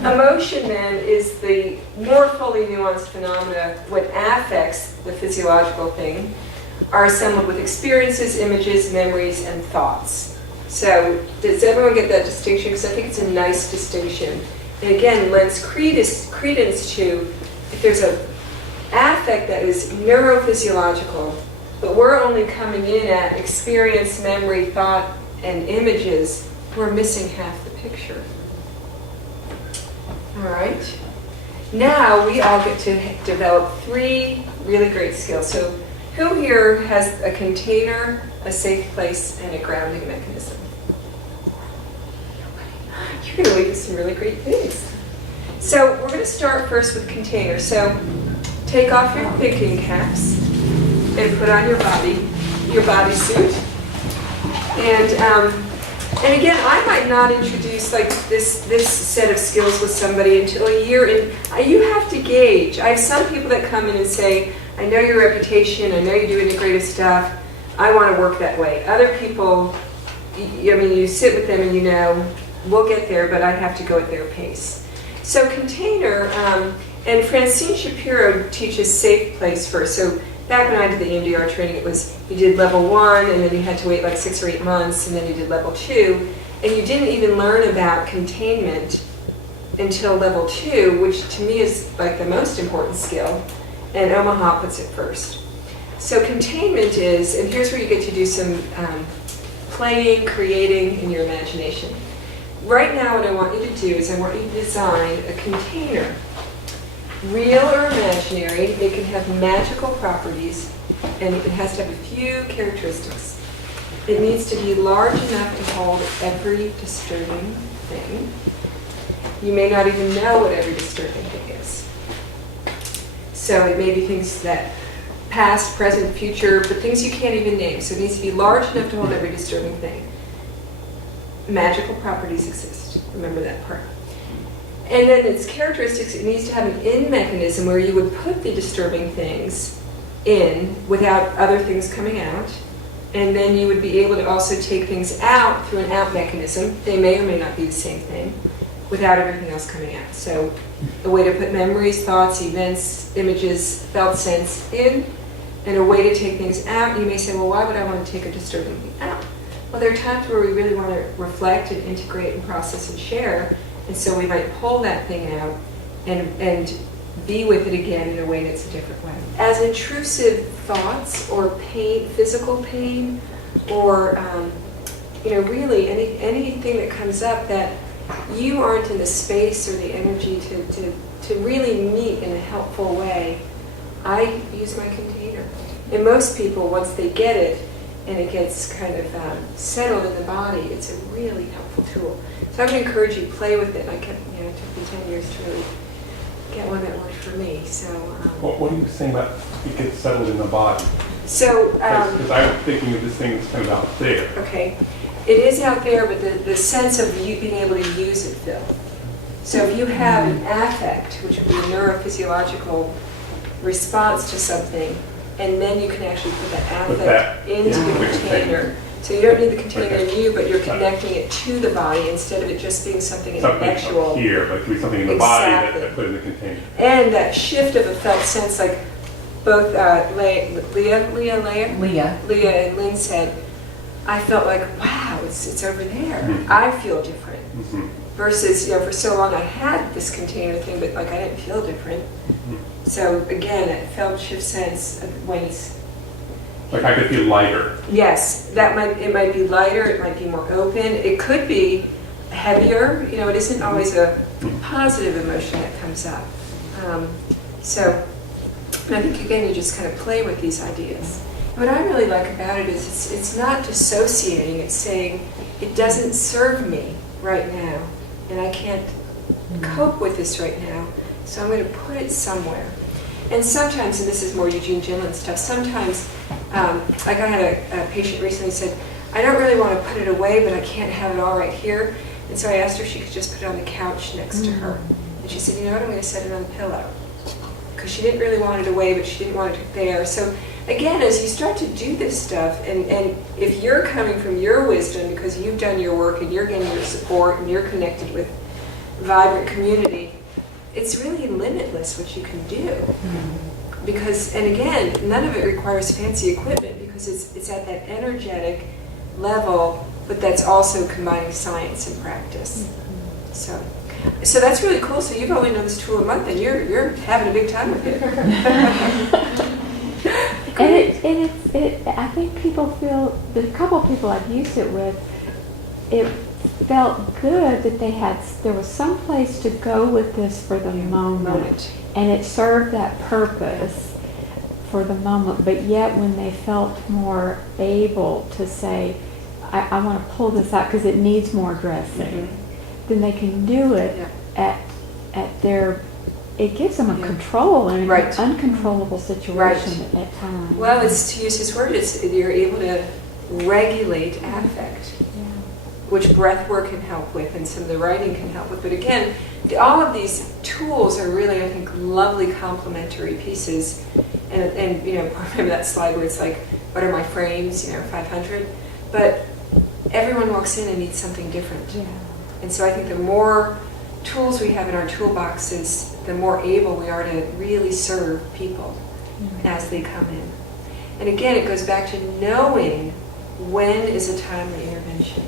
Emotion then is the more fully nuanced phenomena when affects, the physiological thing, are assembled with experiences, images, memories, and thoughts. So does everyone get that distinction? Because I think it's a nice distinction. And again, lends credence to if there's an affect that is neurophysiological, but we're only coming in at experience, memory, thought, and images, we're missing half the picture. All right. Now we all get to develop 3 really great skills. So who here has a container, a safe place, and a grounding mechanism? You're going to leave us some really great things. So we're going to start first with container. So take off your thinking caps and put on your bodysuit. And again, I might not introduce like this set of skills with somebody until a year in. You have to gauge. I have some people that come in and say, I know your reputation, I know you do integrative stuff, I want to work that way. Other people, you sit with them and you know, we'll get there, but I have to go at their pace. So container, and Francine Shapiro teaches safe place first. So back when I did the EMDR training, it was you did level 1, and then you had to wait like 6 or 8 months, and then you did level 2, and you didn't even learn about containment until level 2, which to me is like the most important skill, and Omaha puts it first. So containment is, and here's where you get to do some playing, creating in your imagination. Right now what I want you to do is I want you to design a container. Real or imaginary, it can have magical properties, and it has to have a few characteristics. It needs to be large enough to hold every disturbing thing. You may not even know what every disturbing thing is. So it may be things that past, present, future, but things you can't even name. So it needs to be large enough to hold every disturbing thing. Magical properties exist. Remember that part. And then its characteristics, it needs to have an in mechanism where you would put the disturbing things in without other things coming out. And then you would be able to also take things out through an out mechanism. They may or may not be the same thing without everything else coming out. So a way to put memories, thoughts, events, images, felt sense in, and a way to take things out. You may say, well, why would I want to take a disturbing thing out? Well, there are times where we really want to reflect and integrate and process and share. And so we might pull that thing out and be with it again in a way that's a different way. As intrusive thoughts or pain, physical pain, or really anything that comes up that you aren't in the space or the energy to really meet in a helpful way, I use my container. And most people, once they get it and it gets kind of settled in the body, it's a really helpful tool. So I would encourage you to play with it. It took me 10 years to really get one that worked for me. So. What are you saying about it gets settled in the body? So. Because I'm thinking of this thing that's kind of out there. Okay. It is out there, but the sense of you being able to use it, Phil. So if you have an affect, which would be a neurophysiological response to something, and then you can actually put that affect into the container. So you don't need the container in you, but you're connecting it to the body instead of it just being something intellectual. Something here, but be something in the body that put in the container. And that shift of a felt sense, like both Leah and Lynn said, I felt like, wow, it's over there. Mm-hmm. I feel different. Mm-hmm. Versus, for so long I had this container thing, but like I didn't feel different. Mm-hmm. So again, that felt shift sense of when it's like I could feel lighter. Yes, it might be lighter, it might be more open, it could be heavier. It isn't always a positive emotion that comes up. So I think again you just kind of play with these ideas. What I really like about it is it's not dissociating, it's saying it doesn't serve me right now and I can't cope with this right now, so I'm going to put it somewhere. And sometimes, and this is more Eugene Ginlin stuff, sometimes, like I had a patient recently said, I don't really want to put it away, but I can't have it all right here. And so I asked her if she could just put it on the couch next to her. And she said, I'm going to set it on the pillow. Because she didn't really want it away, but she didn't want it there. So again, as you start to do this stuff, and if you're coming from your wisdom because you've done your work and you're getting your support and you're connected with vibrant community, it's really limitless what you can do. Because, and again, none of it requires fancy equipment because it's at that energetic level, but that's also combining science and practice. So that's really cool. So you've only known this tool a month, and you're having a big time with it. I think people feel, the couple of people I've used it with, it felt good that there was some place to go with this for the moment. And it served that purpose for the moment, but yet when they felt more able to say, I want to pull this out because it needs more addressing, then they can do it at their, it gives them a control in an uncontrollable situation at times. Well, it's, to use his word, you're able to regulate affect, which breath work can help with and some of the writing can help with. But again, all of these tools are really, I think, lovely complementary pieces. And you know, remember that slide where it's like, what are my frames, 500? But everyone walks in and needs something different. And so I think the more tools we have in our toolboxes, the more able we are to really serve people as they come in. And again, it goes back to knowing when is a timely intervention.